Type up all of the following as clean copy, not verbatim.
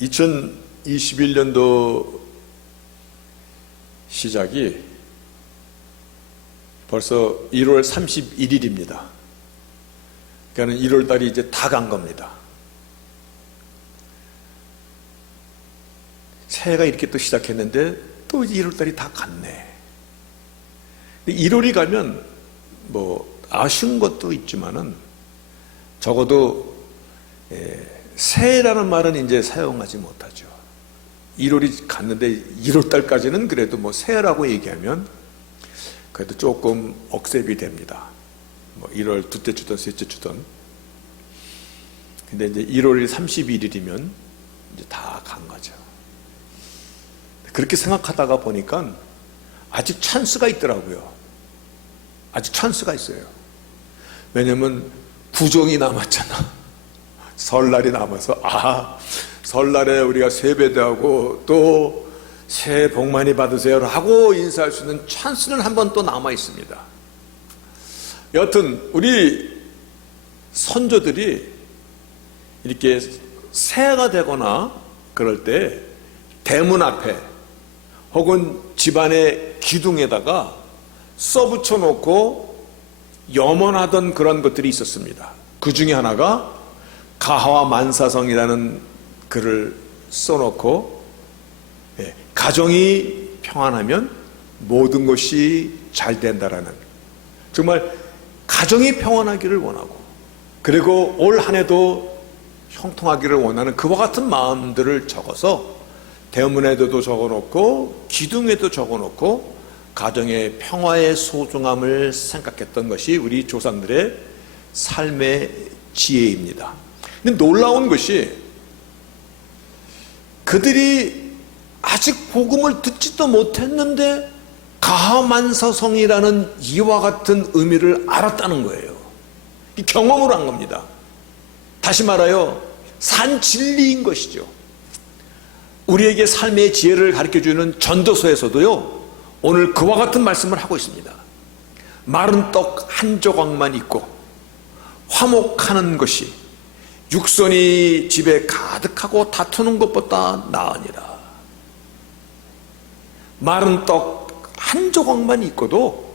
2021년도 시작이 벌써 1월 31일입니다. 그러니까 1월 달이 이제 다 간 겁니다. 새해가 이렇게 또 시작했는데 또 이제 1월 달이 다 갔네. 1월이 가면 뭐 아쉬운 것도 있지만은 적어도 새해라는 말은 이제 사용하지 못하죠. 1월이 갔는데 1월 달까지는 그래도 뭐 새해라고 얘기하면 그래도 조금 억셉이 됩니다. 뭐 1월 둘째 주든 셋째 주든. 근데 이제 1월이 31일이면 이제 다 간 거죠. 그렇게 생각하다가 보니까 아직 찬스가 있더라고요. 아직 찬스가 있어요. 왜냐면 구정이 남았잖아. 설날이 남아서 설날에 우리가 세배도하고 또 새해 복 많이 받으세요 하고 인사할 수 있는 찬스는 한 번 또 남아 있습니다. 여하튼 우리 선조들이 이렇게 새해가 되거나 그럴 때 대문 앞에 혹은 집안의 기둥에다가 써붙여 놓고 염원하던 그런 것들이 있었습니다. 그 중에 하나가 가하와 만사성이라는 글을 써놓고 가정이 평안하면 모든 것이 잘 된다라는, 정말 가정이 평안하기를 원하고 그리고 올 한 해도 형통하기를 원하는 그와 같은 마음들을 적어서 대문에도 적어놓고 기둥에도 적어놓고 가정의 평화의 소중함을 생각했던 것이 우리 조상들의 삶의 지혜입니다. 근데 놀라운 것이 그들이 아직 복음을 듣지도 못했는데 가하만사성이라는 이와 같은 의미를 알았다는 거예요. 경험으로 한 겁니다. 다시 말하여 산 진리인 것이죠. 우리에게 삶의 지혜를 가르쳐주는 전도서에서도요, 오늘 그와 같은 말씀을 하고 있습니다. 마른 떡 한 조각만 있고 화목하는 것이 육선이 집에 가득하고 다투는 것보다 나으니라. 마른 떡 한 조각만 있고도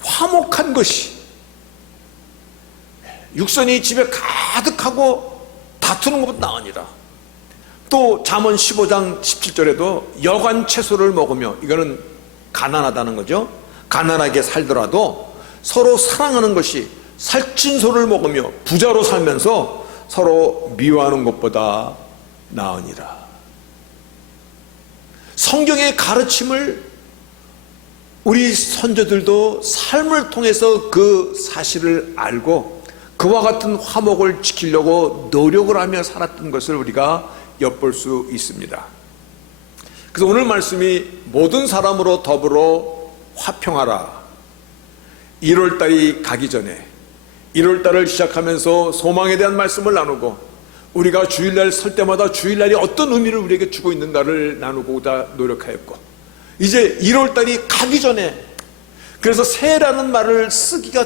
화목한 것이, 육선이 집에 가득하고 다투는 것보다 나으니라. 또 잠언 15장 17절에도 여관 채소를 먹으며, 이거는 가난하다는 거죠. 가난하게 살더라도 서로 사랑하는 것이 살찐 소를 먹으며 부자로 살면서 서로 미워하는 것보다 나으니라. 성경의 가르침을 우리 선조들도 삶을 통해서 그 사실을 알고 그와 같은 화목을 지키려고 노력을 하며 살았던 것을 우리가 엿볼 수 있습니다. 그래서 오늘 말씀이 모든 사람으로 더불어 화평하라. 1월달이 가기 전에 1월달을 시작하면서 소망에 대한 말씀을 나누고 우리가 주일날 설 때마다 주일날이 어떤 의미를 우리에게 주고 있는가를 나누고자 노력하였고, 이제 1월달이 가기 전에, 그래서 새해라는 말을 쓰기가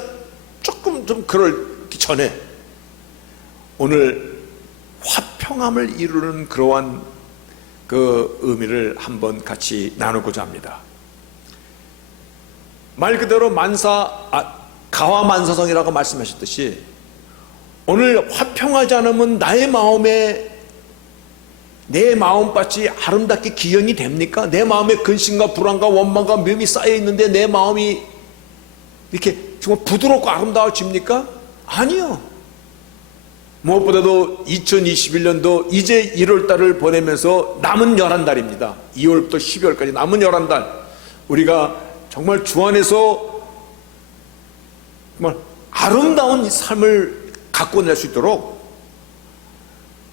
조금 좀 그러기 전에 오늘 화평함을 이루는 그러한 그 의미를 한번 같이 나누고자 합니다. 말 그대로 가와만사성이라고 말씀하셨듯이 오늘 화평하지 않으면 나의 마음에, 내 마음밭이 아름답게 기현이 됩니까? 내 마음에 근심과 불안과 원망과 미움이 쌓여 있는데 내 마음이 이렇게 정말 부드럽고 아름다워집니까? 아니요. 무엇보다도 2021년도 이제 1월달을 보내면서 남은 11달입니다. 2월부터 12월까지 남은 11달, 우리가 정말 주 안에서 정말 아름다운 삶을 갖고 낼 수 있도록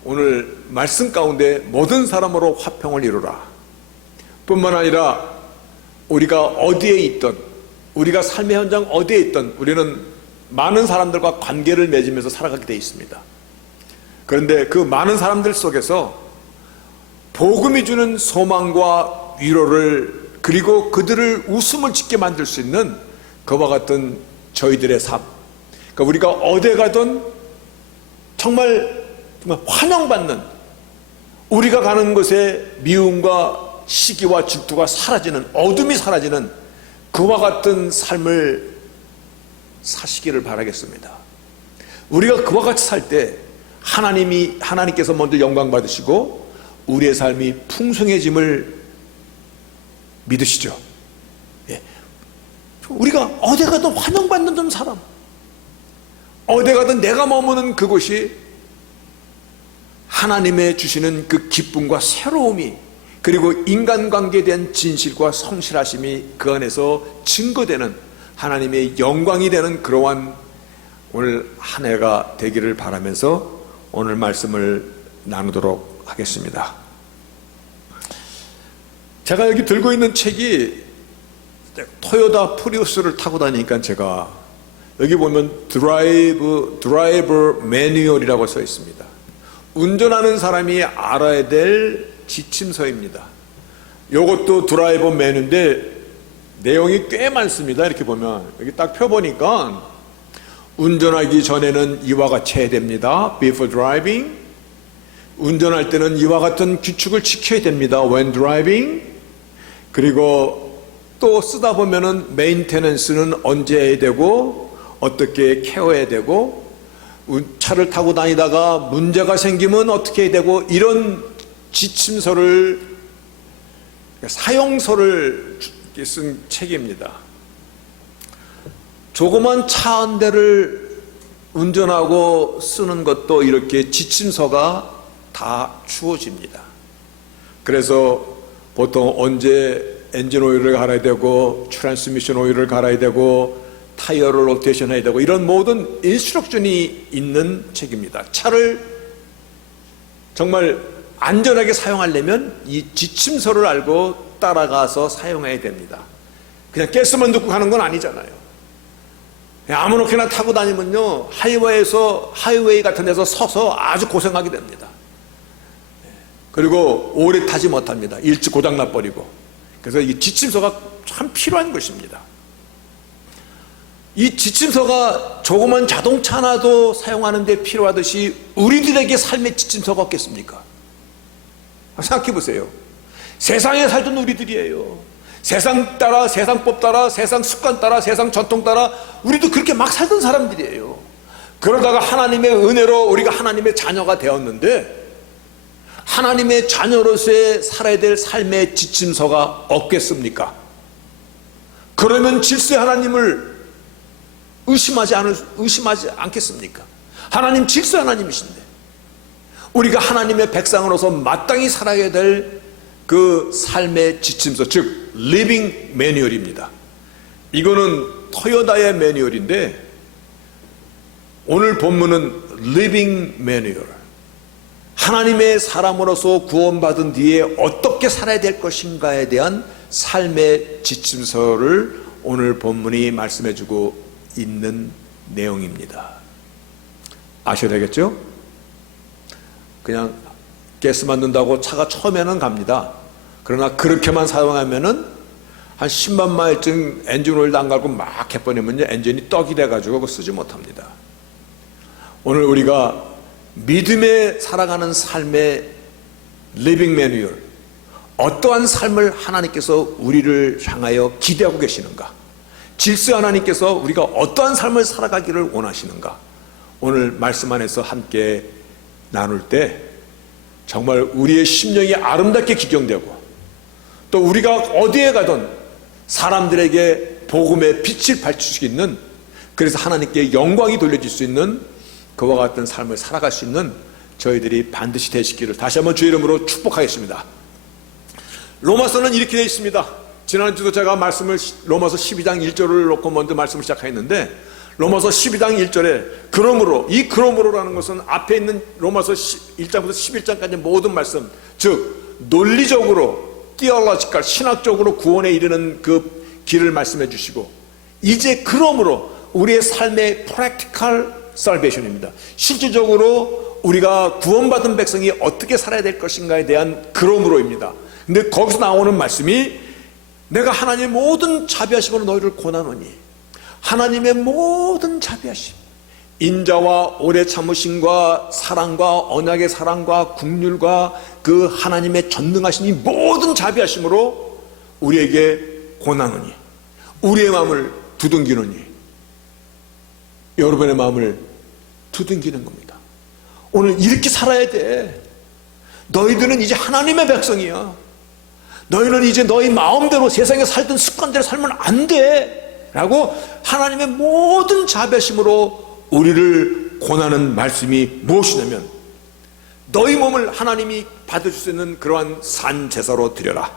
오늘 말씀 가운데 모든 사람으로 화평을 이루라. 뿐만 아니라 우리가 어디에 있든, 우리가 삶의 현장 어디에 있든 우리는 많은 사람들과 관계를 맺으면서 살아가게 되어 있습니다. 그런데 그 많은 사람들 속에서 복음이 주는 소망과 위로를, 그리고 그들을 웃음을 짓게 만들 수 있는 그와 같은 저희들의 삶, 그러니까 우리가 어디 가든 정말 환영받는, 우리가 가는 곳에 미움과 시기와 질투가 사라지는, 어둠이 사라지는 그와 같은 삶을 사시기를 바라겠습니다. 우리가 그와 같이 살 때 하나님께서 먼저 영광 받으시고 우리의 삶이 풍성해짐을 믿으시죠. 예. 우리가 어디 가든 환영받는 사람, 어디 가든 내가 머무는 그곳이 하나님의 주시는 그 기쁨과 새로움이, 그리고 인간관계에 대한 진실과 성실하심이 그 안에서 증거되는 하나님의 영광이 되는 그러한 오늘 한 해가 되기를 바라면서 오늘 말씀을 나누도록 하겠습니다. 제가 여기 들고 있는 책이 토요타 프리우스를 타고 다니니까 제가 여기 보면 드라이버 매뉴얼이라고 써 있습니다. 운전하는 사람이 알아야 될 지침서입니다. 이것도 드라이버 매뉴인데 내용이 꽤 많습니다. 이렇게 보면 여기 딱 펴보니까 운전하기 전에는 이와 같이 해야 됩니다. Before driving. 운전할 때는 이와 같은 규칙을 지켜야 됩니다. When driving. 그리고 또 쓰다 보면은 maintenance는 언제 해야 되고 어떻게 케어해야 되고, 차를 타고 다니다가 문제가 생기면 어떻게 해야 되고, 이런 지침서를, 사용서를 쓴 책입니다. 조그만 차 한 대를 운전하고 쓰는 것도 이렇게 지침서가 다 주어집니다. 그래서 보통 언제 엔진 오일을 갈아야 되고 트랜스미션 오일을 갈아야 되고 타이어를 로테이션 해야 되고 이런 모든 인스트럭션이 있는 책입니다. 차를 정말 안전하게 사용하려면 이 지침서를 알고 따라가서 사용해야 됩니다. 그냥 깼으면 듣고 가는 건 아니잖아요. 아무렇게나 타고 다니면요, 하이웨이 같은 데서 서서 아주 고생하게 됩니다. 그리고 오래 타지 못합니다. 일찍 고장나 버리고. 그래서 이 지침서가 참 필요한 것입니다. 이 지침서가 조그만 자동차 하나도 사용하는 데 필요하듯이 우리들에게 삶의 지침서가 없겠습니까? 생각해 보세요. 세상에 살던 우리들이에요. 세상 따라, 세상법 따라, 세상 습관 따라, 세상 전통 따라 우리도 그렇게 막 살던 사람들이에요. 그러다가 하나님의 은혜로 우리가 하나님의 자녀가 되었는데, 하나님의 자녀로서의 살아야 될 삶의 지침서가 없겠습니까? 그러면 질서의 하나님을 의심하지 않겠습니까? 하나님 질서 하나님이신데 우리가 하나님의 백성으로서 마땅히 살아야 될 그 삶의 지침서, 즉 리빙 매뉴얼입니다. 이거는 토요타의 매뉴얼인데 오늘 본문은 리빙 매뉴얼, 하나님의 사람으로서 구원받은 뒤에 어떻게 살아야 될 것인가에 대한 삶의 지침서를 오늘 본문이 말씀해주고 있는 내용입니다. 아셔야 되겠죠? 그냥 가스 만든다고 차가 처음에는 갑니다. 그러나 그렇게만 사용하면은 한 10만 마일쯤 엔진 오일도 안 갈고 막 해버리면 엔진이 떡이 돼가지고 그거 쓰지 못합니다. 오늘 우리가 믿음에 살아가는 삶의 리빙 매뉴얼, 어떠한 삶을 하나님께서 우리를 향하여 기대하고 계시는가, 질서 하나님께서 우리가 어떠한 삶을 살아가기를 원하시는가, 오늘 말씀 안에서 함께 나눌 때 정말 우리의 심령이 아름답게 기경되고, 또 우리가 어디에 가든 사람들에게 복음의 빛을 밝힐 수 있는, 그래서 하나님께 영광이 돌려질 수 있는 그와 같은 삶을 살아갈 수 있는 저희들이 반드시 되시기를 다시 한번 주의 이름으로 축복하겠습니다. 로마서는 이렇게 되어 있습니다. 지난주도 제가 로마서 12장 1절을 놓고 먼저 말씀을 시작했는데, 로마서 12장 1절에 그러므로라는 것은 앞에 있는 로마서 1장부터 11장까지 모든 말씀, 즉 논리적으로 theological, 신학적으로 구원에 이르는 그 길을 말씀해 주시고, 이제 그러므로 우리의 삶의 practical salvation입니다. 실질적으로 우리가 구원받은 백성이 어떻게 살아야 될 것인가에 대한 그러므로입니다. 근데 거기서 나오는 말씀이, 내가 하나님의 모든 자비하심으로 너희를 권하노니, 하나님의 모든 자비하심, 인자와 오래 참으심과 사랑과 언약의 사랑과 긍휼과 그 하나님의 전능하신 이 모든 자비하심으로 우리에게 권하느니, 우리의 마음을 두둥기느니, 여러분의 마음을 두둥기는 겁니다. 오늘 이렇게 살아야 돼. 너희들은 이제 하나님의 백성이야. 너희는 이제 너희 마음대로 세상에 살던 습관대로 살면 안 돼 라고 하나님의 모든 자비하심으로 우리를 권하는 말씀이 무엇이냐면, 너희 몸을 하나님이 받으실 수 있는 그러한 산 제사로 드려라.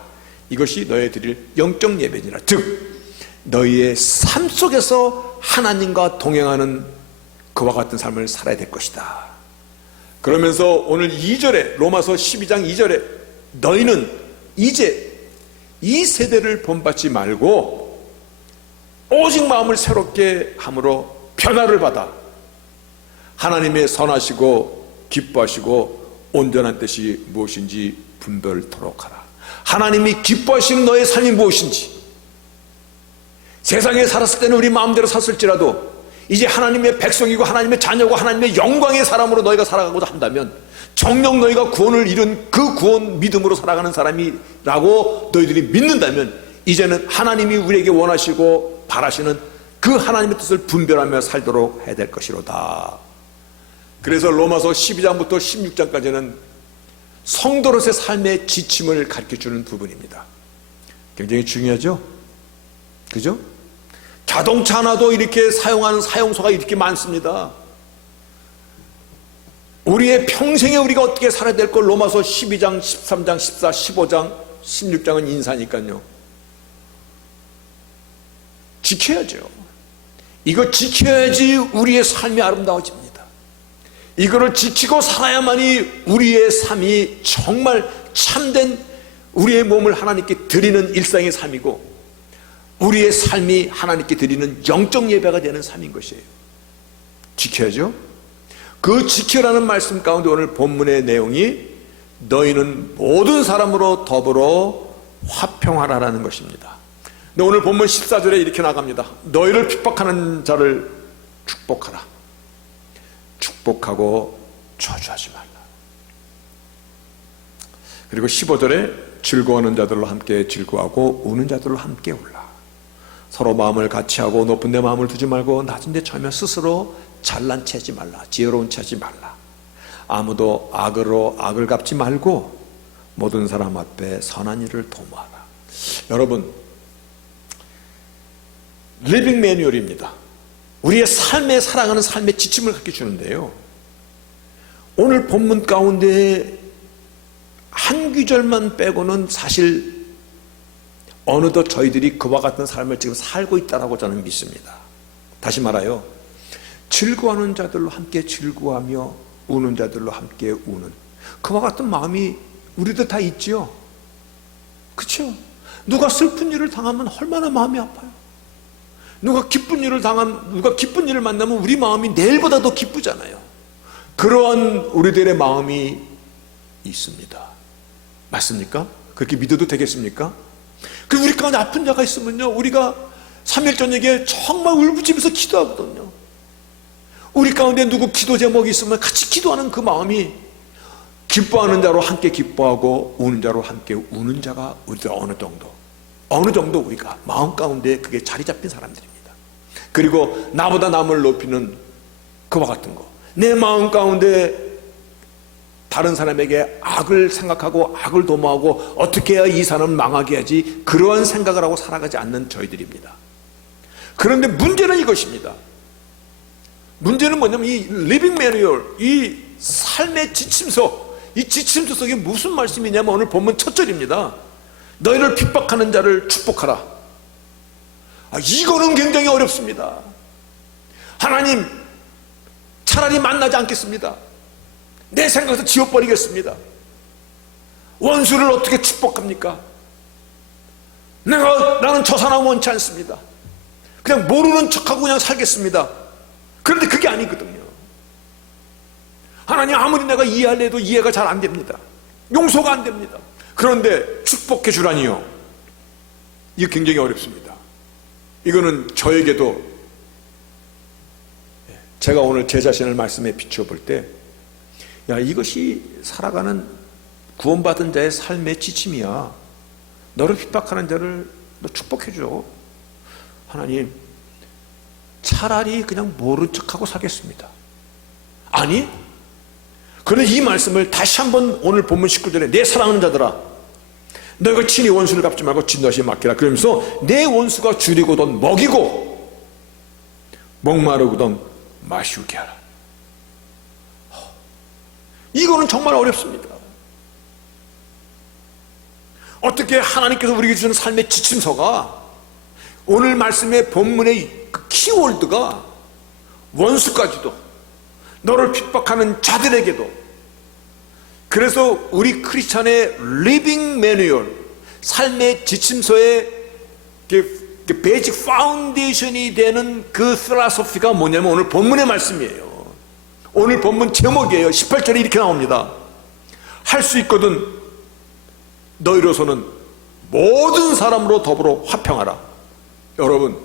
이것이 너희 드릴 영적 예배니라. 즉 너희의 삶 속에서 하나님과 동행하는 그와 같은 삶을 살아야 될 것이다. 그러면서 오늘 2절에, 로마서 12장 2절에 너희는 이제 이 세대를 본받지 말고 오직 마음을 새롭게 함으로 변화를 받아 하나님의 선하시고 기뻐하시고 온전한 뜻이 무엇인지 분별토록 하라. 하나님이 기뻐하시는 너의 삶이 무엇인지, 세상에 살았을 때는 우리 마음대로 샀을지라도 이제 하나님의 백성이고 하나님의 자녀고 하나님의 영광의 사람으로 너희가 살아가고자 한다면, 정녕 너희가 구원을 이룬 그 구원 믿음으로 살아가는 사람이라고 너희들이 믿는다면, 이제는 하나님이 우리에게 원하시고 바라시는 그 하나님의 뜻을 분별하며 살도록 해야 될 것이로다. 그래서 로마서 12장부터 16장까지는 성도로서의 삶의 지침을 가르쳐주는 부분입니다. 굉장히 중요하죠? 그죠? 자동차 하나도 이렇게 사용하는 사용소가 이렇게 많습니다. 우리의 평생에 우리가 어떻게 살아야 될 걸 로마서 12장, 13장, 14, 15장, 16장은 인사니까요. 지켜야죠. 이거 지켜야지 우리의 삶이 아름다워집니다. 이거를 지키고 살아야만이 우리의 삶이 정말 참된 우리의 몸을 하나님께 드리는 일상의 삶이고, 우리의 삶이 하나님께 드리는 영적 예배가 되는 삶인 것이에요. 지켜야죠. 그 지켜라는 말씀 가운데 오늘 본문의 내용이 너희는 모든 사람으로 더불어 화평하라라는 것입니다. 근데 오늘 본문 14절에 이렇게 나갑니다. 너희를 핍박하는 자를 축복하라. 축복하고 저주하지 말라. 그리고 15절에 즐거워하는 자들로 함께 즐거워하고 우는 자들로 함께 울라. 서로 마음을 같이하고 높은 데 마음을 두지 말고 낮은 데 처하며 스스로 잘난 체하지 말라. 지혜로운 체하지 말라. 아무도 악으로 악을 갚지 말고 모든 사람 앞에 선한 일을 도모하라. 여러분, 리빙 매뉴얼입니다. 우리의 삶에 살아가는 삶의 지침을 가르쳐주는데요, 오늘 본문 가운데 한 구절만 빼고는 사실 어느덧 저희들이 그와 같은 삶을 지금 살고 있다고 저는 믿습니다. 다시 말하여 즐거워하는 자들로 함께 즐거워하며 우는 자들로 함께 우는 그와 같은 마음이 우리도 다 있지요. 그렇죠? 누가 슬픈 일을 당하면 얼마나 마음이 아파요. 누가 기쁜 일을 만나면 우리 마음이 내일보다 더 기쁘잖아요. 그러한 우리들의 마음이 있습니다. 맞습니까? 그렇게 믿어도 되겠습니까? 그 우리 가운데 아픈 자가 있으면요, 우리가 3일 저녁에 정말 울부짖으면서 기도하거든요. 우리 가운데 누구 기도 제목이 있으면 같이 기도하는 그 마음이, 기뻐하는 자로 함께 기뻐하고 우는 자로 함께 우는 자가 우리들 어느 정도 우리가 마음 가운데 그게 자리 잡힌 사람들입니다. 그리고 나보다 남을 높이는 그와 같은 거, 내 마음 가운데 다른 사람에게 악을 생각하고 악을 도모하고 어떻게 해야 이 사람을 망하게 하지, 그러한 생각을 하고 살아가지 않는 저희들입니다. 그런데 문제는 이것입니다. 문제는 뭐냐면 이 리빙 매뉴얼, 이 삶의 지침서, 이 지침서 속에 무슨 말씀이냐면 오늘 본문 첫 절입니다. 너희를 핍박하는 자를 축복하라. 이거는 굉장히 어렵습니다. 하나님, 차라리 만나지 않겠습니다. 내 생각에서 지워버리겠습니다. 원수를 어떻게 축복합니까? 나는 저 사람 원치 않습니다. 그냥 모르는 척하고 그냥 살겠습니다. 그런데 그게 아니거든요. 하나님, 아무리 내가 이해하려 해도 이해가 잘 안 됩니다. 용서가 안 됩니다. 그런데 축복해 주라니요. 이거 굉장히 어렵습니다. 이거는 저에게도, 제가 오늘 제 자신을 말씀에 비춰볼 때, 이것이 살아가는 구원받은 자의 삶의 지침이야. 너를 핍박하는 자를 너 축복해줘. 하나님, 차라리 그냥 모른 척하고 살겠습니다. 아니, 그런데 이 말씀을 다시 한번 오늘 본문 19절에 내 사랑하는 자들아, 너희가 친히 원수를 갚지 말고 진노하시에 맡기라. 그러면서 내 원수가 줄이고든 먹이고 목마르고든 마시우게 하라. 이거는 정말 어렵습니다. 어떻게 하나님께서 우리에게 주는 삶의 지침서가 오늘 말씀의 본문의 그 키워드가 원수까지도, 너를 핍박하는 자들에게도, 그래서 우리 크리스찬의 리빙 매뉴얼, 삶의 지침서의 그 베이직 파운데이션이 되는 그 필라소피가 뭐냐면 오늘 본문의 말씀이에요. 오늘 본문 제목이에요. 18절에 이렇게 나옵니다. 할 수 있거든 너희로서는 모든 사람으로 더불어 화평하라. 여러분,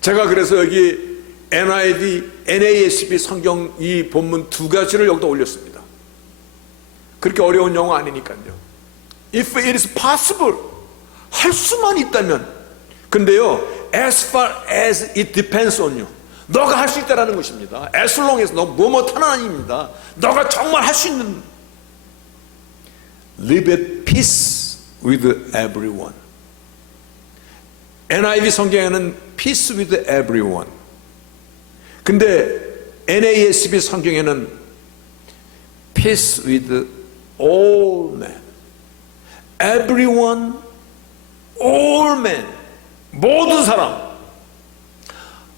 제가 그래서 여기 NASB 성경 이 본문 두 가지를 여기다 올렸습니다. 그렇게 어려운 영어 아니니까요. If it is possible, 할 수만 있다면. 근데요, as far as it depends on you, 너가 할 수 있다라는 것입니다. as long as, 너 뭐 못하는 아닙니다. 너가 정말 할 수 있는. Live at peace with everyone. NIV 성경에는 peace with everyone. 근데 NASB 성경에는 peace with all men. everyone, all men. 모든 사람.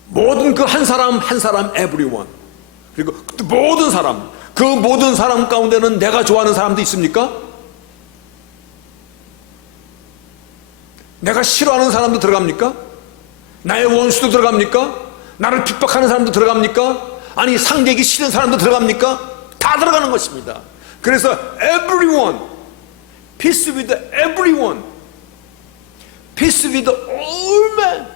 모든 그 한 사람 한 사람 everyone. 그리고 모든 사람. 그 모든 사람 가운데는 내가 좋아하는 사람도 있습니까? 내가 싫어하는 사람도 들어갑니까? 나의 원수도 들어갑니까? 나를 핍박하는 사람도 들어갑니까? 아니, 상대기 싫은 사람도 들어갑니까? 다 들어가는 것입니다. 그래서 everyone, peace with everyone, peace with all men.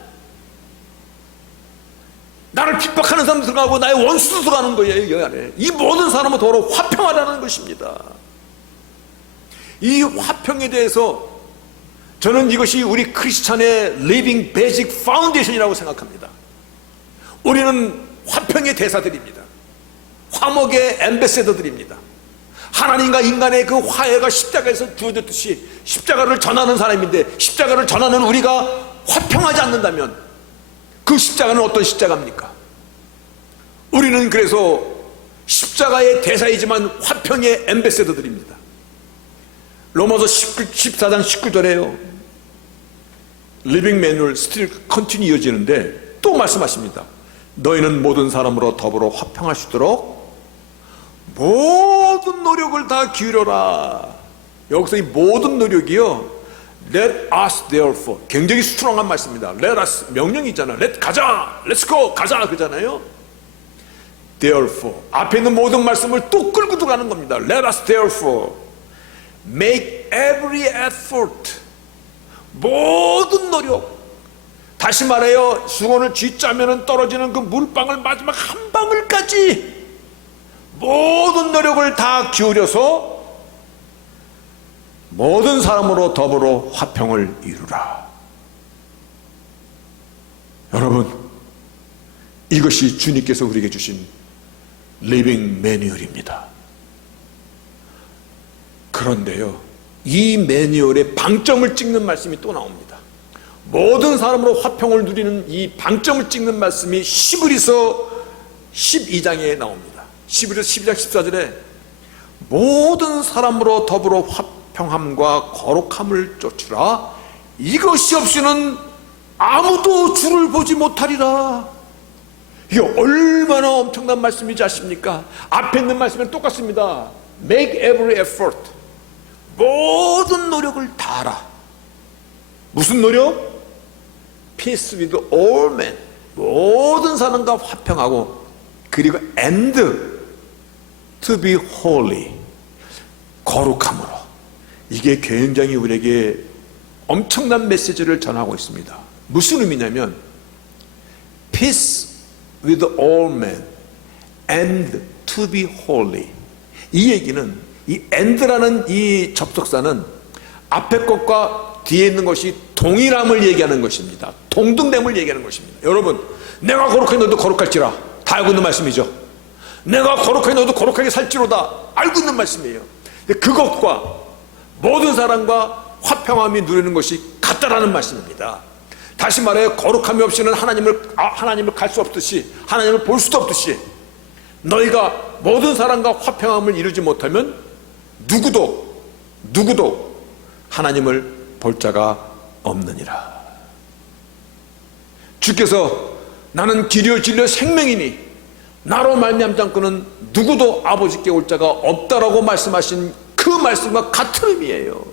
나를 핍박하는 사람도 들어가고 나의 원수도 들어가는 거예요. 이 안에 이 모든 사람은 더러 화평하라는 것입니다. 이 화평에 대해서 저는 이것이 우리 크리스찬의 리빙 베이직 파운데이션이라고 생각합니다. 우리는 화평의 대사들입니다. 화목의 앰베세더들입니다. 하나님과 인간의 그 화해가 십자가에서 주어졌듯이 십자가를 전하는 사람인데, 십자가를 전하는 우리가 화평하지 않는다면 그 십자가는 어떤 십자가입니까? 우리는 그래서 십자가의 대사이지만 화평의 앰베세더들입니다. 로마서 14장 19절에요. 리빙 매뉴얼 스틸 컨티뉴 이어지는데 또 말씀하십니다. 너희는 모든 사람으로 더불어 화평할 수 있도록 모든 노력을 다 기울여라. 여기서 이 모든 노력이요, Let us therefore, 굉장히 스트롱한 말씀입니다. Let us, 명령이 있잖아요. Let, 가자, Let's go, 가자 그러잖아요. Therefore, 앞에 있는 모든 말씀을 또 끌고 들어가는 겁니다. Let us therefore make every effort, 모든 노력. 다시 말해요, 수건을 쥐짜면 떨어지는 그 물방울 마지막 한 방울까지 모든 노력을 다 기울여서 모든 사람으로 더불어 화평을 이루라. 여러분, 이것이 주님께서 우리에게 주신 리빙 매뉴얼입니다. 그런데요, 이 매뉴얼의 방점을 찍는 말씀이 또 나옵니다. 모든 사람으로 화평을 누리는 이 방점을 찍는 말씀이 시브리서 12장에 나옵니다. 시브리서 12장 14절에 모든 사람으로 더불어 화평함과 거룩함을 쫓으라. 이것이 없이는 아무도 주를 보지 못하리라. 이게 얼마나 엄청난 말씀인지 아십니까? 앞에 있는 말씀은 똑같습니다. Make every effort, 모든 노력을 다하라. 무슨 노력? Peace with all men, 모든 사람과 화평하고, 그리고 and to be holy, 거룩함으로. 이게 굉장히 우리에게 엄청난 메시지를 전하고 있습니다. 무슨 의미냐면 Peace with all men and to be holy. 이 얘기는 이 and라는 이 접속사는 앞에 것과 뒤에 있는 것이 동일함을 얘기하는 것입니다. 동등됨을 얘기하는 것입니다. 여러분, 내가 거룩하게 너도 거룩할지라, 다 알고 있는 말씀이죠. 내가 거룩하게 너도 거룩하게 살지로다, 알고 있는 말씀이에요. 근데 그것과 모든 사람과 화평함이 누리는 것이 같다라는 말씀입니다. 다시 말해, 거룩함이 없이는 하나님을 갈 수 없듯이, 하나님을 볼 수도 없듯이, 너희가 모든 사람과 화평함을 이루지 못하면 누구도 하나님을 볼 자가 없느니라. 주께서 나는 길이요 진리요 생명이니 나로 말미암지 않고는 누구도 아버지께 올 자가 없다라고 말씀하신 그 말씀과 같은 의미예요.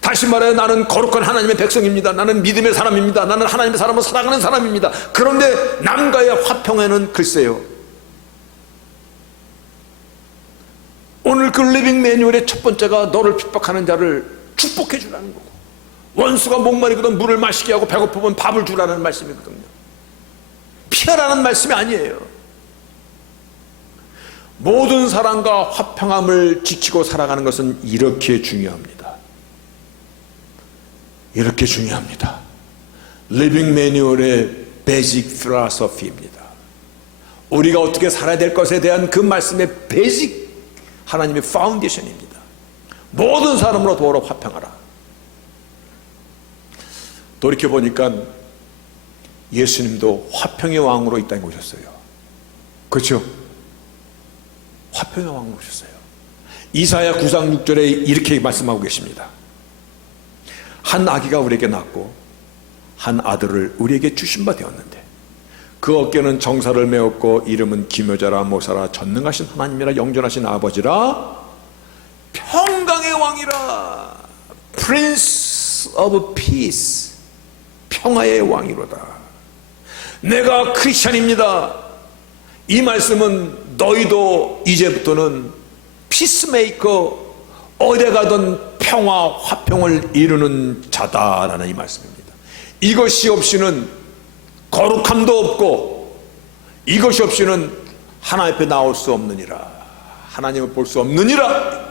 다시 말해, 나는 거룩한 하나님의 백성입니다. 나는 믿음의 사람입니다. 나는 하나님의 사람을 사랑하는 사람입니다. 그런데 남과의 화평에는 글쎄요, 오늘 그 리빙 매뉴얼의 첫 번째가 너를 핍박하는 자를 축복해 주라는 거고, 원수가 목마르거든 물을 마시게 하고 배고프면 밥을 주라는 말씀이거든요. 피하라는 말씀이 아니에요. 모든 사람과 화평함을 지키고 살아가는 것은 이렇게 중요합니다. 이렇게 중요합니다. 리빙 매뉴얼의 베이직 필로소피입니다. 우리가 어떻게 살아야 될 것에 대한 그 말씀의 베이직, 하나님의 파운데이션입니다. 모든 사람으로 더불어 화평하라. 돌이켜보니까 예수님도 화평의 왕으로 이 땅에 오셨어요. 그렇죠? 화평의 왕으로 오셨어요. 이사야 9장 6절에 이렇게 말씀하고 계십니다. 한 아기가 우리에게 낳고 한 아들을 우리에게 주신 바 되었는데 그 어깨는 정사를 메었고 이름은 기묘자라 모사라 전능하신 하나님이라 영존하신 아버지라 평강의 왕이라, Prince of Peace, 평화의 왕이로다. 내가 크리스찬입니다. 이 말씀은 너희도 이제부터는 피스메이커, 어디 가든 평화, 화평을 이루는 자다라는 이 말씀입니다. 이것이 없이는 거룩함도 없고 이것이 없이는 하나님 앞에 나올 수 없느니라, 하나님을 볼 수 없느니라.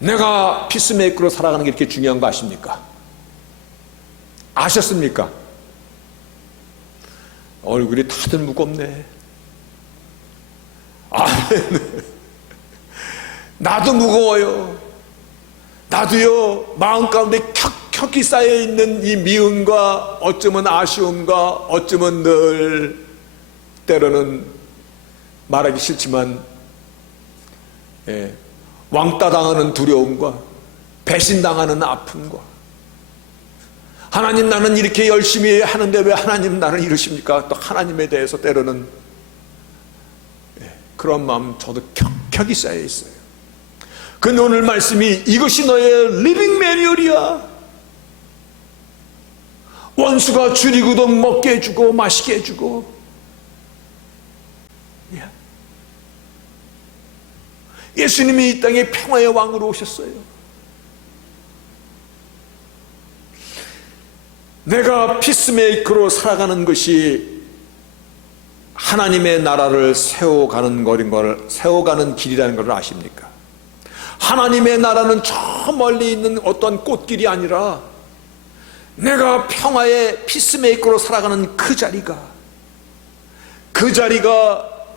내가 피스메이커로 살아가는 게 이렇게 중요한 거 아십니까? 아셨습니까? 얼굴이 다들 무겁네. 나도 무거워요. 나도요, 마음 가운데 켜켜이 쌓여있는 이 미움과 어쩌면 아쉬움과 어쩌면 늘 때로는 말하기 싫지만 왕따 당하는 두려움과 배신당하는 아픔과, 하나님 나는 이렇게 열심히 하는데 왜 하나님 나를 이러십니까? 또 하나님에 대해서 때로는 그런 마음 저도 켜켜이 쌓여 있어요. 근데 오늘 말씀이 이것이 너의 리빙 매뉴얼이야. 원수가 줄이고도 먹게 해주고 마시게 해주고, 예수님이 이 땅에 평화의 왕으로 오셨어요. 내가 피스메이커로 살아가는 것이 하나님의 나라를 세워가는 길이라는 걸 아십니까? 하나님의 나라는 저 멀리 있는 어떤 꽃길이 아니라 내가 평화의 피스메이커로 살아가는 그 자리가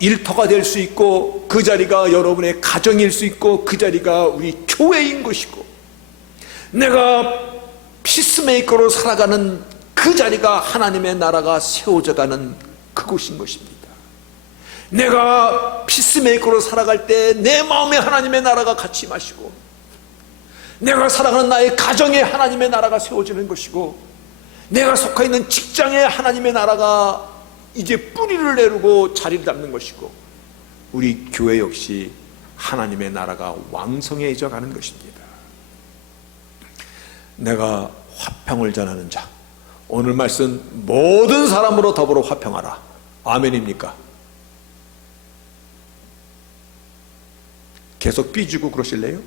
일터가 될 수 있고, 그 자리가 여러분의 가정일 수 있고, 그 자리가 우리 교회인 것이고, 내가 피스메이커로 살아가는 그 자리가 하나님의 나라가 세워져가는 그곳인 것입니다. 내가 피스메이커로 살아갈 때 내 마음에 하나님의 나라가 같이 마시고, 내가 살아가는 나의 가정에 하나님의 나라가 세워지는 것이고, 내가 속해 있는 직장에 하나님의 나라가 이제 뿌리를 내리고 자리를 잡는 것이고, 우리 교회 역시 하나님의 나라가 왕성해져 가는 것입니다. 내가 화평을 전하는 자, 오늘 말씀 모든 사람으로 더불어 화평하라. 아멘입니까? 계속 삐지고 그러실래요?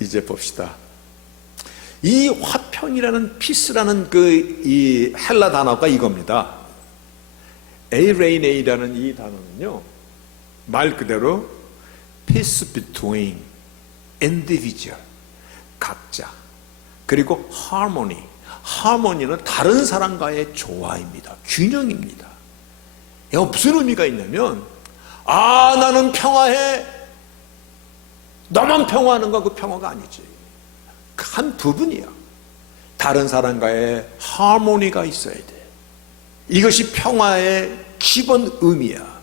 이제 봅시다. 이 화평이라는 피스라는 이 헬라 단어가 이겁니다. 에이레이네이라는 이 단어는요, 말 그대로 peace between individual, 각자, 그리고 harmony, harmony는 다른 사람과의 조화입니다. 균형입니다. 이거 무슨 의미가 있냐면, 나는 평화해, 너만 평화하는 거 그 평화가 아니지. 한 부분이야. 다른 사람과의 하모니가 있어야 돼. 이것이 평화의 기본 의미야.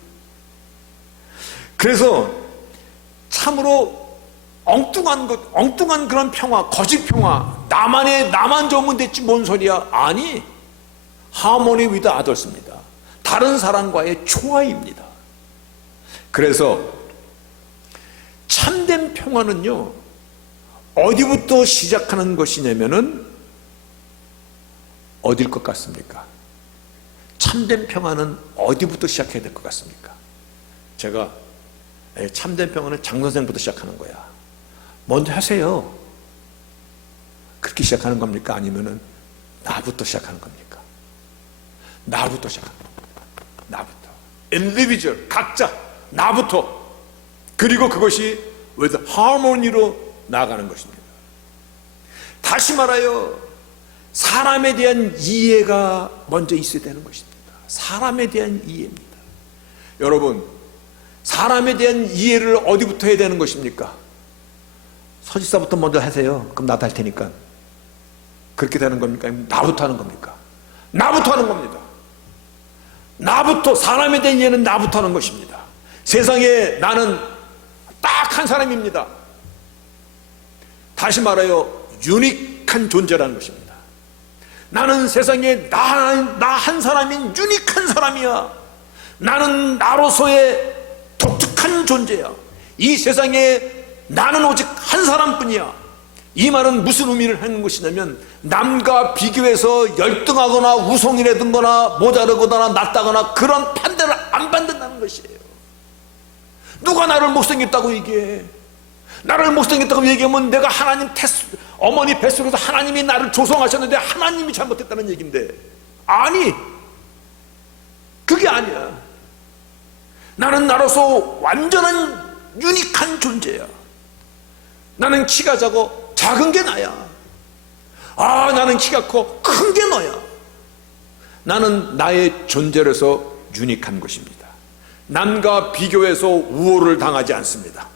그래서 참으로 엉뚱한 그런 평화, 거짓 평화, 나만 좋으면 됐지 뭔 소리야. 아니, 하모니 위드 아더스입니다. 다른 사람과의 조화입니다. 그래서 참된 평화는요, 어디부터 시작하는 것이냐면은 어딜 것 같습니까? 참된 평화는 어디부터 시작해야 될 것 같습니까? 제가 참된 평화는 장 선생부터 시작하는 거야. 먼저 하세요. 그렇게 시작하는 겁니까? 아니면은 나부터 시작하는 겁니까? 나부터 시작하는 겁니다. 나부터. individual, 각자, 나부터. 그리고 그것이 with harmony로 나아가는 것입니다. 다시 말하여 사람에 대한 이해가 먼저 있어야 되는 것입니다. 사람에 대한 이해입니다. 여러분, 사람에 대한 이해를 어디부터 해야 되는 것입니까? 서지사부터 먼저 하세요. 그럼 나도 할 테니까. 그렇게 되는 겁니까? 아니면 나부터 하는 겁니까? 나부터 하는 겁니다. 나부터, 사람에 대한 이해는 나부터 하는 것입니다. 세상에 나는 딱 한 사람입니다. 다시 말하여 유니크한 존재라는 것입니다. 나는 세상에 나 한 사람인 유니크한 사람이야. 나는 나로서의 독특한 존재야. 이 세상에 나는 오직 한 사람뿐이야. 이 말은 무슨 의미를 하는 것이냐면, 남과 비교해서 열등하거나 우성이라든거나 모자르거나 낮다거나 그런 판단을 안 받는다는 것이에요. 누가 나를 못생겼다고 얘기해? 나를 못생겼다고 얘기하면 내가 하나님 어머니 뱃속에서 하나님이 나를 조성하셨는데 하나님이 잘못했다는 얘기인데, 아니, 그게 아니야. 나는 나로서 완전한 유니크한 존재야. 나는 키가 작은 게 나야. 나는 키가 커, 큰 게 너야. 나는 나의 존재로서 유니크한 것입니다. 남과 비교해서 우월을 당하지 않습니다.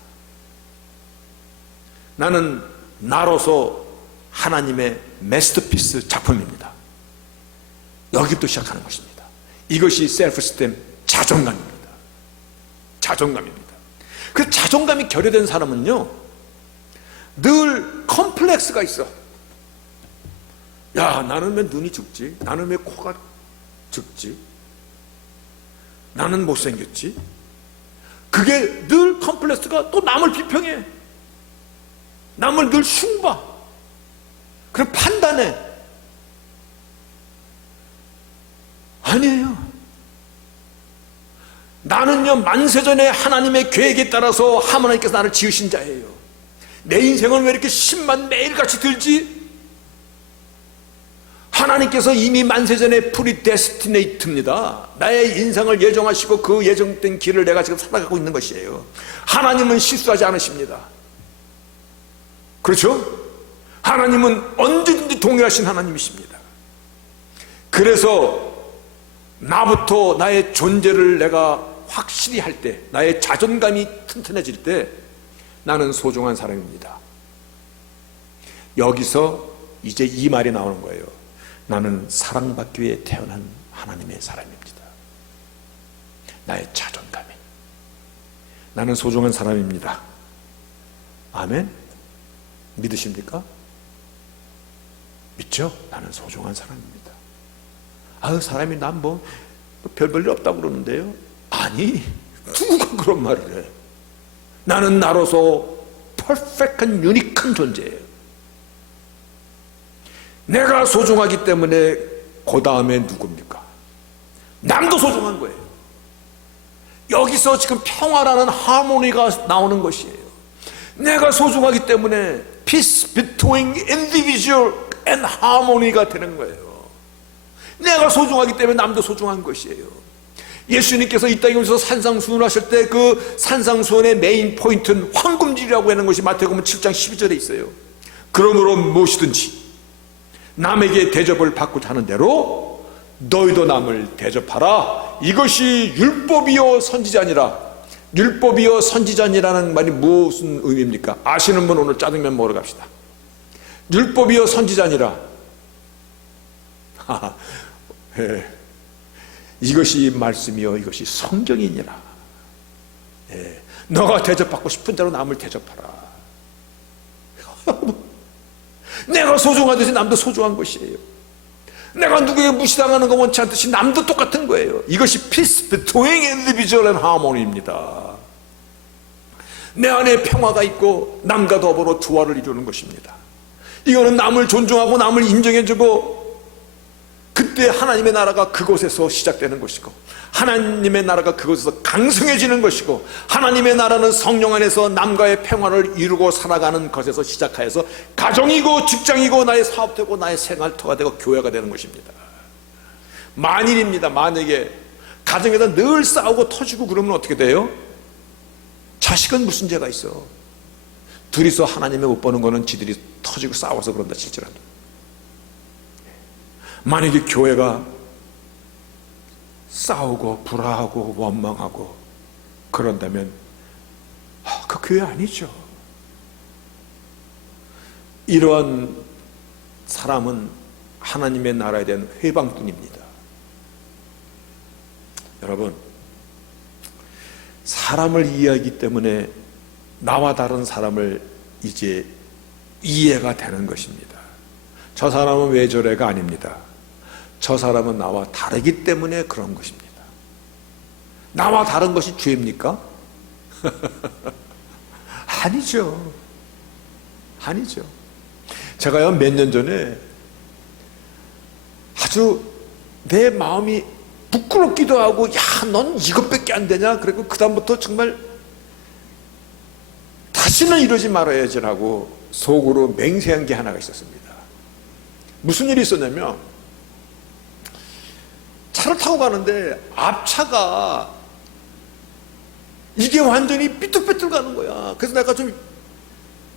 나는 나로서 하나님의 마스터피스 작품입니다. 여기부터 시작하는 것입니다. 이것이 셀프 스템, 자존감입니다. 자존감입니다. 그 자존감이 결여된 사람은요, 늘 컴플렉스가 있어. 야, 나는 왜 눈이 죽지? 나는 왜 코가 죽지? 나는 못생겼지? 그게 늘 컴플렉스가, 또 남을 비평해. 남을 늘 흉봐. 그럼 판단해. 아니에요. 나는요, 만세전에 하나님의 계획에 따라서 하나님께서 나를 지으신 자예요. 내 인생은 왜 이렇게 신만 매일같이 들지? 하나님께서 이미 만세전에 프리데스티네이트입니다. 나의 인생을 예정하시고 그 예정된 길을 내가 지금 살아가고 있는 것이에요. 하나님은 실수하지 않으십니다. 그렇죠? 하나님은 언제든지 동일하신 하나님이십니다. 그래서 나부터 나의 존재를 내가 확실히 할 때, 나의 자존감이 튼튼해질 때 나는 소중한 사람입니다. 여기서 이제 이 말이 나오는 거예요. 나는 사랑받기 위해 태어난 하나님의 사람입니다. 나의 자존감이, 나는 소중한 사람입니다. 아멘? 믿으십니까? 믿죠? 나는 소중한 사람입니다. 사람이 난 별 볼 일 없다고 그러는데요. 아니, 누가 그런 말을 해? 나는 나로서 퍼펙트한 유니크한 존재예요. 내가 소중하기 때문에 그 다음에 누굽니까? 남도 소중한 거예요. 여기서 지금 평화라는 하모니가 나오는 것이에요. 내가 소중하기 때문에 peace between individual and harmony가 되는 거예요. 내가 소중하기 때문에 남도 소중한 것이에요. 예수님께서 이 땅에 오셔서 산상수훈을 하실 때 그 산상수훈의 메인 포인트는 황금줄이라고 하는 것이 마태복음 7장 12절에 있어요. 그러므로 무엇이든지 남에게 대접을 받고자 하는 대로 너희도 남을 대접하라. 이것이 율법이요 선지자니라. 율법이요 선지자니라는 말이 무슨 의미입니까? 아시는 분 오늘 짜장면 먹으러 갑시다. 율법이요 선지자니라. 예. 이것이 말씀이요 이것이 성경이니라. 예. 너가 대접받고 싶은 대로 남을 대접하라. 내가 소중하듯이 남도 소중한 것이에요. 내가 누구에게 무시당하는 거 원치 않듯이 남도 똑같은 거예요. 이것이 peace between individual and harmony입니다. 내 안에 평화가 있고 남과 더불어 조화를 이루는 것입니다. 이거는 남을 존중하고 남을 인정해주고, 그때 하나님의 나라가 그곳에서 시작되는 것이고, 하나님의 나라가 그곳에서 강성해지는 것이고, 하나님의 나라는 성령 안에서 남과의 평화를 이루고 살아가는 것에서 시작하여서 가정이고 직장이고 나의 사업되고 나의 생활터가 되고 교회가 되는 것입니다. 만일입니다. 만약에 가정에서 늘 싸우고 터지고 그러면 어떻게 돼요? 자식은 무슨 죄가 있어? 둘이서 하나님의 못 보는 거는 지들이 터지고 싸워서 그런다 칠지라도. 만약에 교회가 싸우고 불화하고 원망하고 그런다면 그 교회 아니죠. 이러한 사람은 하나님의 나라에 대한 회방꾼입니다. 여러분, 사람을 이해하기 때문에 나와 다른 사람을 이제 이해가 되는 것입니다. 저 사람은 왜 저래가 아닙니다. 저 사람은 나와 다르기 때문에 그런 것입니다. 나와 다른 것이 죄입니까? 아니죠. 아니죠. 제가요 몇 년 전에 아주 내 마음이 부끄럽기도 하고, 야, 넌 이것밖에 안 되냐? 그리고 그다음부터 정말 다시는 이러지 말아야지라고 속으로 맹세한 게 하나가 있었습니다. 무슨 일이 있었냐면, 차를 타고 가는데 앞차가 이게 완전히 삐뚤빼뚤 가는 거야. 그래서 내가 좀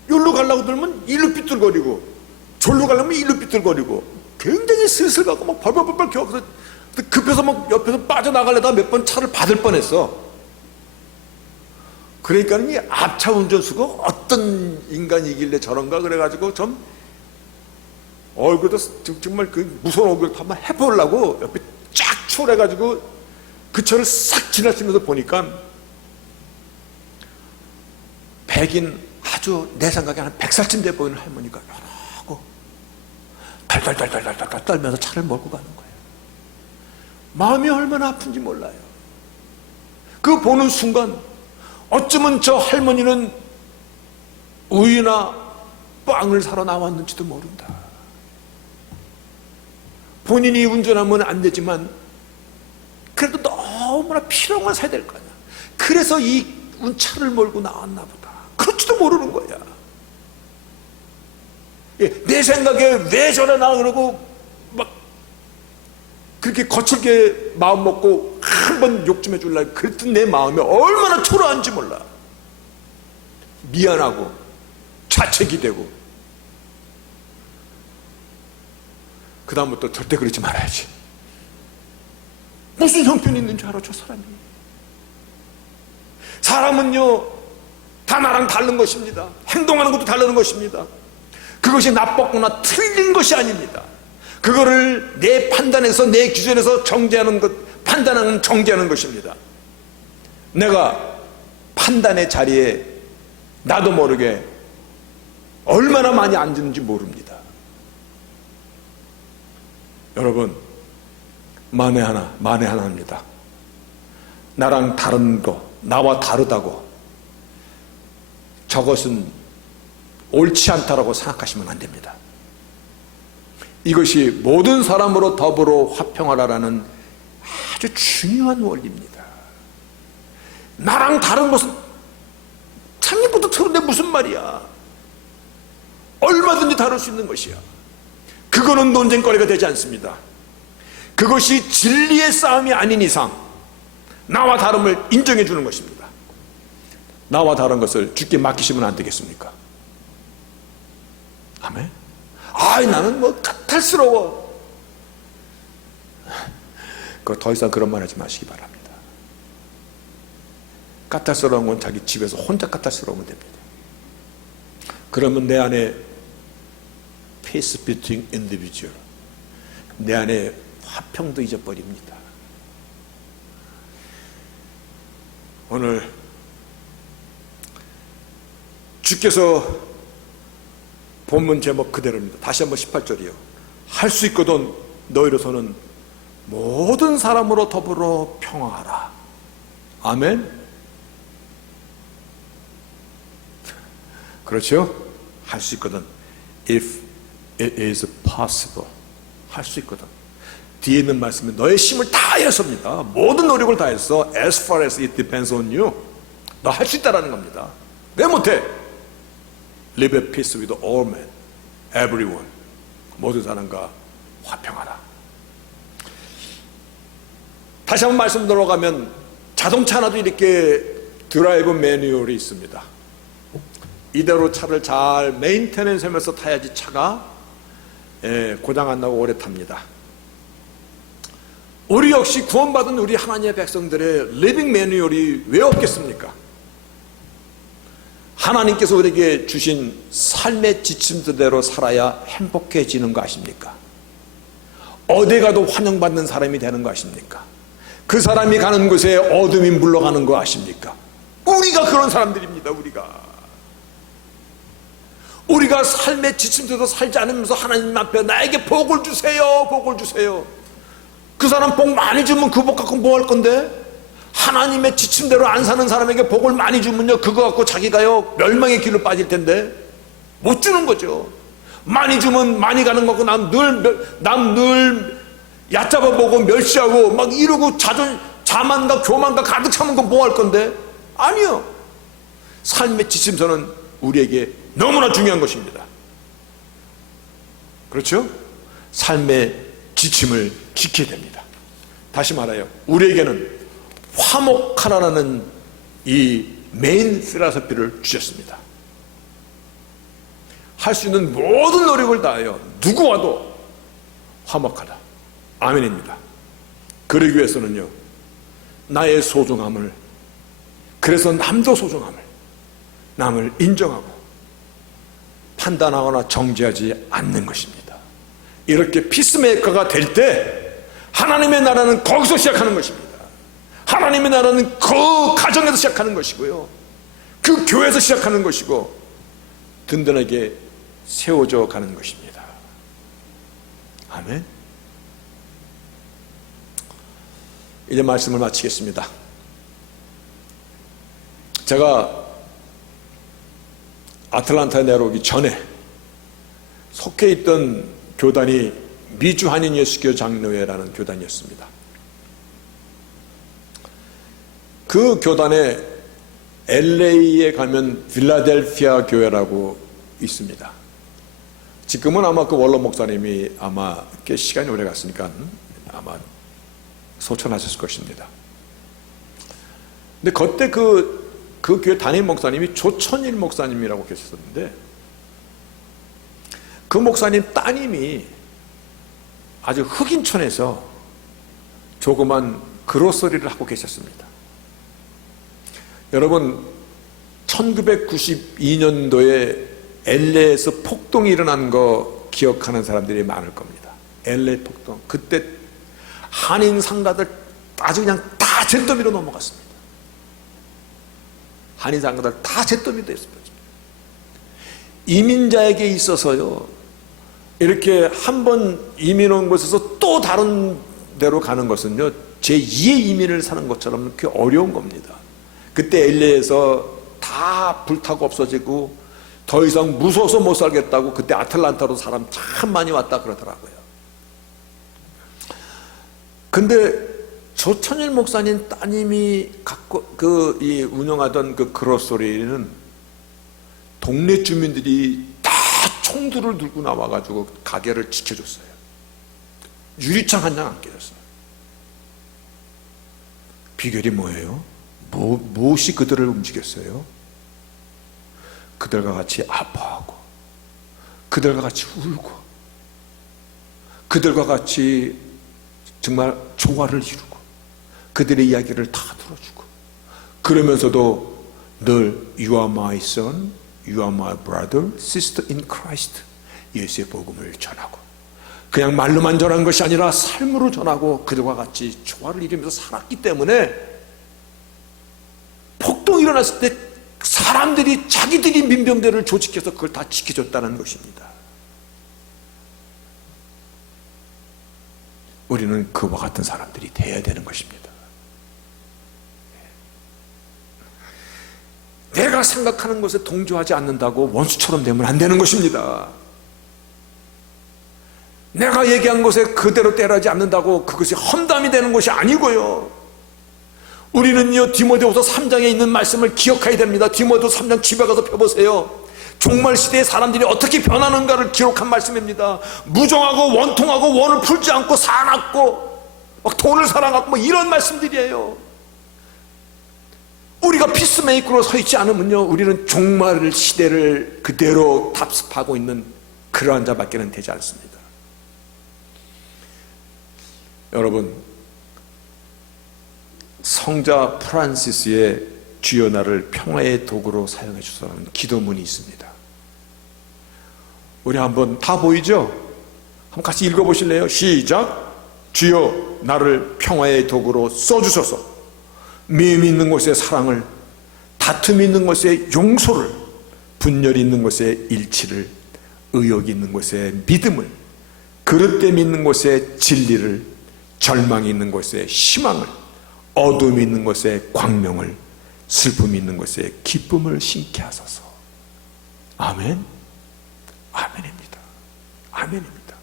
여기로 가려고 들면 일로 삐뚤거리고, 저기로 가려면 일로 삐뚤거리고, 굉장히 슬슬 가고 막 벌벌벌벌 겨워서 급해서 막 옆에서 빠져나가려다가 몇 번 차를 받을 뻔했어. 그러니까 이 앞차 운전수가 어떤 인간이길래 저런가 그래가지고 좀 얼굴도 정말 그 무서운 얼굴도 한번 해보려고 옆에 쫙 추월해가지고 그 차를 싹 지나치면서 보니까 백인 아주 내 생각에 한 100살쯤 돼 보이는 할머니가 이러고 달달달달달달 떨면서 차를 몰고 가는 거예요. 마음이 얼마나 아픈지 몰라요. 그 보는 순간 어쩌면 저 할머니는 우유나 빵을 사러 나왔는지도 모른다. 본인이 운전하면 안 되지만 그래도 너무나 필요한 걸 사야 될 거 아니야. 그래서 이 차를 몰고 나왔나 보다. 그럴지도 모르는 거야. 내 생각에 왜 저래 나 그러고 막 그렇게 거칠게 마음 먹고 한번 욕 좀 해줄라 그랬던 내 마음이 얼마나 초라한지 몰라. 미안하고 자책이 되고, 그 다음부터 절대 그러지 말아야지. 무슨 형편이 있는 줄 알아 저 사람이. 사람은요 다 나랑 다른 것입니다. 행동하는 것도 다른 것입니다. 그것이 나빴거나 틀린 것이 아닙니다. 그거를 내 판단에서 내 기준에서 정죄하는 것, 판단하는 정죄하는 것입니다. 내가 판단의 자리에 나도 모르게 얼마나 많이 앉는지 모릅니다. 여러분, 만에 하나입니다. 나랑 다른 거, 나와 다르다고 저것은 옳지 않다라고 생각하시면 안 됩니다. 이것이 모든 사람으로 더불어 화평하라라는 아주 중요한 원리입니다. 나랑 다른 것은 창립부터 틀었는데 무슨 말이야. 얼마든지 다룰 수 있는 것이야. 그거는 논쟁거리가 되지 않습니다. 그것이 진리의 싸움이 아닌 이상, 나와 다름을 인정해 주는 것입니다. 나와 다른 것을 주께 맡기시면 안 되겠습니까? 아멘. 나는 뭐 까탈스러워. 그거 더 이상 그런 말 하지 마시기 바랍니다. 까탈스러운 건 자기 집에서 혼자 까탈스러우면 됩니다. 그러면 내 안에 peace between individual, 내 안에 화평도 잊어버립니다. 오늘 주께서 본문 제목 그대로입니다. 다시 한번 18절이요. 할 수 있거든 너희로서는 모든 사람으로 더불어 평화하라. 아멘. 그렇죠? 할 수 있거든. If it is possible. 할 수 있거든. 뒤에 있는 말씀은 너의 힘을 다해서입니다. 모든 노력을 다해서 as far as it depends on you. 너 할 수 있다라는 겁니다. 왜 못해? Live at peace with all men, everyone. 모든 사람과 화평하라. 다시 한번 말씀 들어가면 자동차 하나도 이렇게 드라이브 매뉴얼이 있습니다. 이대로 차를 잘 메인테넌스 하면서 타야지 차가 고장 안 나고 오래 탑니다. 우리 역시 구원받은 우리 하나님의 백성들의 리빙 매뉴얼이 왜 없겠습니까? 하나님께서 우리에게 주신 삶의 지침대로 살아야 행복해지는 거 아십니까? 어디 가도 환영받는 사람이 되는 거 아십니까? 그 사람이 가는 곳에 어둠이 물러가는 거 아십니까? 우리가 그런 사람들입니다. 우리가 삶의 지침대로 살지 않으면서 하나님 앞에 나에게 복을 주세요, 복을 주세요. 그 사람 복 많이 주면 그 복 갖고 뭐 할 건데? 하나님의 지침대로 안 사는 사람에게 복을 많이 주면요, 그거 갖고 자기가요 멸망의 길로 빠질 텐데 못 주는 거죠. 많이 주면 많이 가는 거고 남 늘 얕잡아 보고 멸시하고 막 이러고 자만과 교만과 가득 차면 거 뭐 할 건데? 아니요. 삶의 지침서는 우리에게 너무나 중요한 것입니다. 그렇죠? 삶의 지침을 지켜야 됩니다. 다시 말해요, 우리에게는 화목하라는 이 메인 필로소피를 주셨습니다. 할 수 있는 모든 노력을 다하여 누구와도 화목하다. 아멘입니다. 그러기 위해서는요, 나의 소중함을, 그래서 남도 소중함을, 남을 인정하고 판단하거나 정죄하지 않는 것입니다. 이렇게 피스메이커가 될 때 하나님의 나라는 거기서 시작하는 것입니다. 하나님의 나라는 그 가정에서 시작하는 것이고요, 그 교회에서 시작하는 것이고 든든하게 세워져 가는 것입니다. 아멘. 이제 말씀을 마치겠습니다. 제가 아틀란타에 내려오기 전에 속해 있던 교단이 미주 한인 예수교 장로회라는 교단이었습니다. 그 교단에 LA에 가면 필라델피아 교회라고 있습니다. 지금은 아마 그 원로 목사님이 아마 꽤 시간이 오래 갔으니까 아마 소천하셨을 것입니다. 근데 그때 그 교회 담임 목사님이 조천일 목사님이라고 계셨었는데, 그 목사님 따님이 아주 흑인촌에서 조그만 그로서리를 하고 계셨습니다. 여러분, 1992년도에 LA에서 폭동이 일어난 거 기억하는 사람들이 많을 겁니다. LA 폭동. 그때 한인 상가들 아주 그냥 다 잿더미로 넘어갔습니다. 한인 상가들 다 잿더미 됐습니다. 이민자에게 있어서요, 이렇게 한번 이민 온 곳에서 또 다른 데로 가는 것은요, 제2의 이민을 사는 것처럼 그렇게 어려운 겁니다. 그때 LA에서 다 불타고 없어지고 더 이상 무서워서 못 살겠다고 그때 아틀란타로 사람 참 많이 왔다 그러더라고요. 근데 조천일 목사님 따님이 운영하던 그 그로서리는 동네 주민들이 다 총들을 들고 나와가지고 가게를 지켜줬어요. 유리창 한 장 안 깨졌어요. 비결이 뭐예요? 무엇이 그들을 움직였어요? 그들과 같이 아파하고, 그들과 같이 울고, 그들과 같이 정말 조화를 이루고, 그들의 이야기를 다 들어주고, 그러면서도 늘 You are my son, You are my brother, sister in Christ, 예수의 복음을 전하고, 그냥 말로만 전한 것이 아니라 삶으로 전하고 그들과 같이 조화를 이루면서 살았기 때문에 폭동이 일어났을 때 사람들이 자기들이 민병대를 조직해서 그걸 다 지켜줬다는 것입니다. 우리는 그와 같은 사람들이 되어야 되는 것입니다. 내가 생각하는 것에 동조하지 않는다고 원수처럼 되면 안 되는 것입니다. 내가 얘기한 것에 그대로 따르지 않는다고 그것이 험담이 되는 것이 아니고요. 우리는요, 디모데후서 3장에 있는 말씀을 기억해야 됩니다. 디모데후서 3장 집에 가서 펴보세요. 종말 시대의 사람들이 어떻게 변하는가를 기록한 말씀입니다. 무정하고 원통하고 원을 풀지 않고 사납고 막 돈을 사랑하고 뭐 이런 말씀들이에요. 우리가 피스메이커로 서 있지 않으면요, 우리는 종말 시대를 그대로 답습하고 있는 그러한 자밖에는 되지 않습니다. 여러분, 성자 프란시스의 주여 나를 평화의 도구로 사용해 주소서라는 기도문이 있습니다. 우리 한번 다 보이죠? 한번 같이 읽어보실래요? 시작! 주여 나를 평화의 도구로 써주소서. 미움 있는 곳에 사랑을, 다툼 있는 곳에 용서를, 분열이 있는 곳에 일치를, 의욕이 있는 곳에 믿음을, 그릇됨이 있는 곳에 진리를, 절망이 있는 곳에 희망을, 어둠이 있는 곳에 광명을, 슬픔이 있는 곳에 기쁨을 심게 하소서. 아멘. 아멘입니다. 아멘입니다.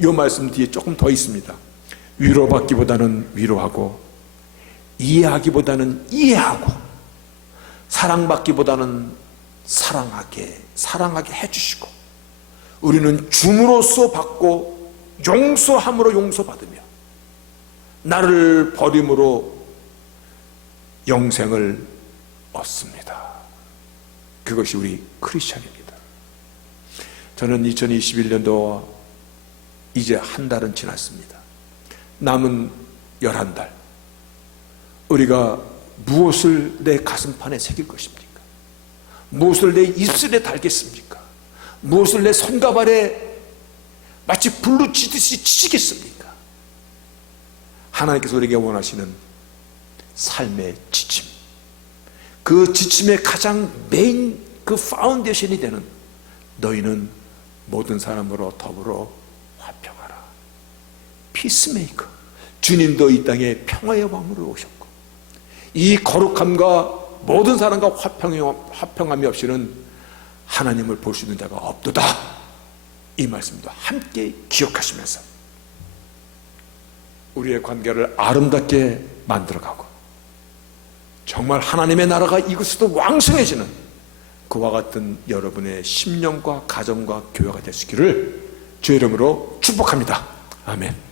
이 말씀 뒤에 조금 더 있습니다. 위로받기보다는 위로하고, 이해하기보다는 이해하고, 사랑받기보다는 사랑하게 해주시고, 우리는 줌으로써 받고 용서함으로 용서받으며 나를 버림으로 영생을 얻습니다. 그것이 우리 크리스천입니다. 저는 2021년도 이제 한 달은 지났습니다. 남은 11달, 우리가 무엇을 내 가슴판에 새길 것입니까? 무엇을 내 입술에 달겠습니까? 무엇을 내 손가발에 마치 불로 치듯이 치시겠습니까? 하나님께서 우리에게 원하시는 삶의 지침, 그 지침의 가장 메인 그 파운데이션이 되는 너희는 모든 사람으로 더불어 화평하라. 피스메이커. 주님도 이 땅에 평화의 왕으로 오셨고, 이 거룩함과 모든 사람과 화평함이 없이는 하나님을 볼 수 있는 자가 없도다. 이 말씀도 함께 기억하시면서 우리의 관계를 아름답게 만들어가고 정말 하나님의 나라가 이곳에도 왕성해지는 그와 같은 여러분의 심령과 가정과 교회가 되시기를 주의 이름으로 축복합니다. 아멘.